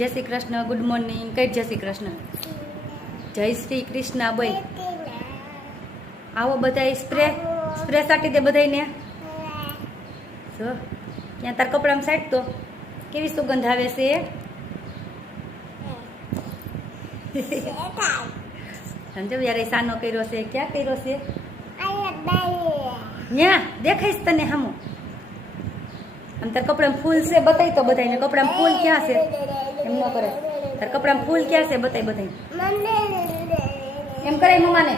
જય Shri Krishna, good morning. કઈ જય શ્રી કૃષ્ણ, જય શ્રી કૃષ્ણ બોલ. આવો બધા સ્પ્રે સાટી દે બધાને. જો ત્યાં તાર કપડામાં સાટ તો કેવી સુગંધ આવે છે. સમજો યાર, સાનો કર્યો છે, ક્યાં કર્યો છે? ત્યાં દેખાઈશ તને હામું. આમ તાર કપડામાં ફૂલ છે, બતાય તો બધાને. કપડામાં ફૂલ ક્યાં છે? એમ ન કરે. તાર કપડામાં ફૂલ ક્યાં છે બતાય બધાને. એમ કરાય મમ્માને.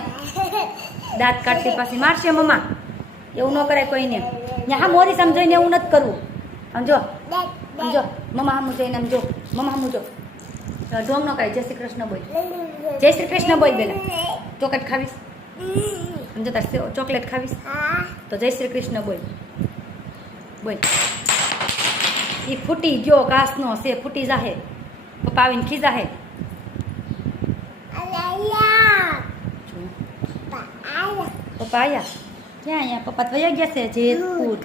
દાંત કાઢતી પાછી મારશે મમ્મા. એવું ન કરાય કોઈને. હા મોરી સમજાઈને એવું નથી કરવું. આમ જો, આમ જો, મમ્મા હામું જોઈને આમ જો, મમ્મા હામું જો. ઢોંગ નો કાંઈ. જય શ્રી કૃષ્ણ બોલ. જય શ્રી કૃષ્ણ બોલ બેલા. ચોકલેટ ખાવીશ? સમજો તાર ચોકલેટ ખાવીશ તો જય શ્રી કૃષ્ણ બોલ. બોલ. એ ફૂટી ગયો, ઘાસનો છે, ફૂટી જાહે. પપ્પા આવીને ખીજાહે. પપ્પા આયા ક્યાં? અહીંયા પપ્પા તો વયા ગયા છે જેતપુર.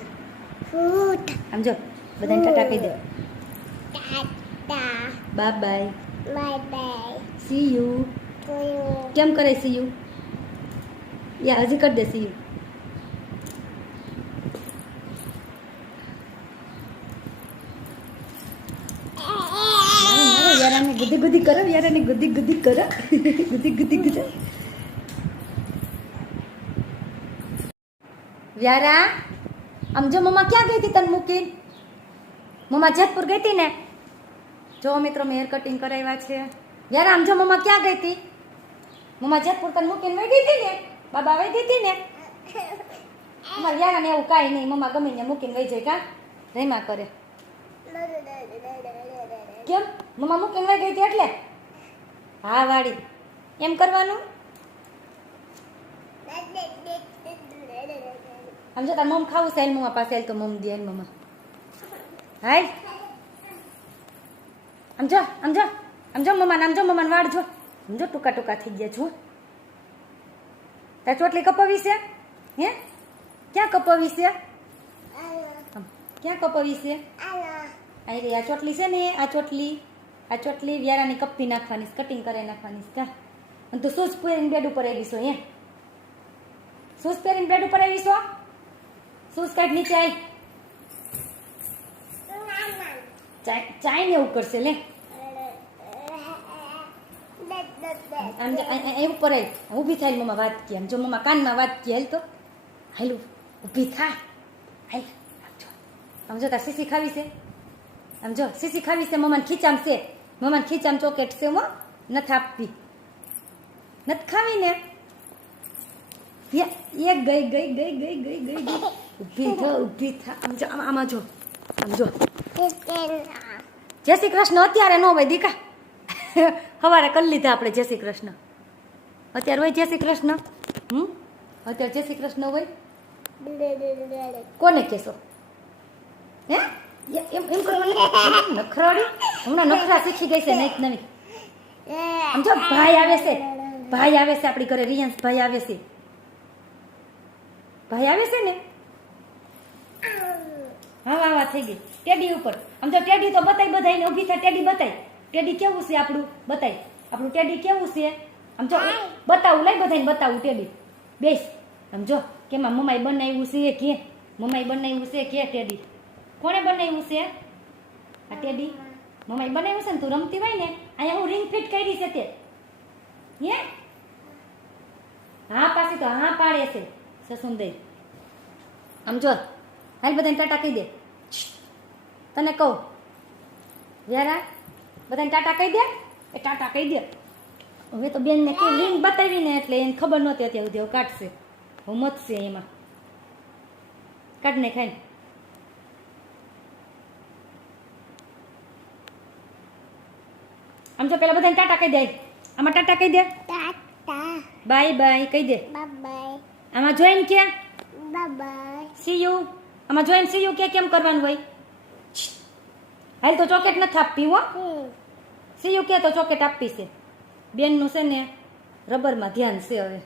આમ જો બધાને ટાટા કહી દે. Bye bye. See you. કેમ કરે સી યુ? યા હજી કરી દે સી યુ. યારાને ગુદી ગુદી કરો, યારાને ગુદી ગુદી કરો, ગુદી ગુદી કરો. વ્યારા આમ જો, મમ્મા ક્યાં ગઈ હતી તને મૂકીને? મમ્મા જેતપુર ગઈ હતી ને. જો મિત્રો મેં હેર કટિંગ કરાવ્યા છે. વ્યારા આમ જો, મમ્મા ક્યાં ગઈ હતી? મમ્મા જેતપુર તને મૂકીને વહી ગઈ હતી ને. બાબા વહી ગઈ હતી ને. અમારે વ્યારાને એવું કાંઈ નહીં. મમ્મા ગમે ને મૂકીને વહી જાય. કા રેમા કરે. કેમ મમ્મા મૂકીને વહી ગઈ હતી એટલે? હા વાળી એમ કરવાનું. સમજો તાર મમ ખાવું છે મમ્મા પાસે. તો મમ દે મમ્મા. હાય સમજો, સમજો, સમજો મમ્મા. સમજો મમ્માને વાળ જો. સમજો ટૂંકા ટૂંકા થઈ ગયા. જો તાર ચોટલી કપાવી છે? હે ક્યાં કપાવી છે? ક્યાં કપાવી છે? અરે આ ચોટલી છે ને, આ ચોટલી વ્યારાની કપી નાખવાની, કટિંગ કરાવી નાખવાની. ક્યાં? અને તું શૂઝ પહેરીને બેડ ઉપર આવીશો? હે શૂઝ પહેરીને બેડ ઉપર આવીશો? શૂઝ કાઢ નીચે આય. ચાય ને એવું કરશે લે. આમ એ ઉપર આય. ઊભી થાય મમ્મા વાત કે. આમ જો મમ્મા કાનમાં વાત કે. હાલ તો હાલું ઊભી થા. હાલ આમ જો તાર સીસી ખાવી છે. આમ જો સીસી ખાવી છે. મમ્માને ખીચામ છે. મમ્માને ખીચામ ચોકેટ છે. હો નથી આપવી, નથી ખાવી ને. એક ગઈ ગઈ ગઈ ગઈ ગઈ ગઈ ગઈ. ઊભી થા, ઊભી થા. આમ જો, આમાં જો, આમ જો. જય શ્રી કૃષ્ણ અત્યારે નો ભાઈ દીકા. સવારે કરી લીધા આપણે જય શ્રી કૃષ્ણ. અત્યારે હોય જય શ્રી કૃષ્ણ. અત્યારે જય શ્રી કૃષ્ણ હોય. કોને કહેશો? હે એમ કરવાનું નખરાડી? હમણાં નખરા શીખી ગઈ છે નહીં નવી. આમ જો ભાઈ આવે છે, ભાઈ આવે છે આપણી ઘરે. રિયાંશ ભાઈ આવે છે. ભાઈ આવે છે ને. હા વાહ વાહ થઈ ગઈ. ટેડી ઉપર આમ જો. ટેડી તો બતાય બધાને. ઊભી થાય ટેડી બતાય. ટેડી કેવું છે આપણું બતાય. આપણું ટેડી કેવું છે આમ જો. બતાવું લઈ બધાને બતાવું. ટેડી બેસ. આમ જો કેમાં મમ્માએ બનાવ્યું છે કે? મમ્માએ બનાવ્યું છે કે? ટેડી કોણે બનાવ્યું છે? આ ટેડી મમ્માએ બનાવ્યું છે ને. તું રમતી હોય ને, અહીંયા હું રિંગ ફિટ કરી છે તે. હે હા પાછી તો હા પાડે છે સસુંદર. આમ જો હાલ બધાને ટાટા કહી દે. તને કહું વ્યારા બધાને ટાટા કહી દે. એ ટાટા કહી દે. હવે તો બેનને કે રિંગ બતાવી ને એટલે એને ખબર નહોતી. અત્યારે સુધી કાઢશે. હું મતશે એમાં. કાઢ ને ખાઈને. આમ જો પેલા બધાને ટાટા કહી દે. આમાં ટાટા કહી દે. બાય બાય કહી દે. આમાં જોઈન કે સી યુ. આમાં જોઈન સી યુ કે કેમ કરવાનું હોય? હાલ તો ચોકેટ નથી આપવી. હો સી યુ કે તો ચોકેટ આપવી છે. બેનનું છે ને રબરમાં ધ્યાન છે હવે.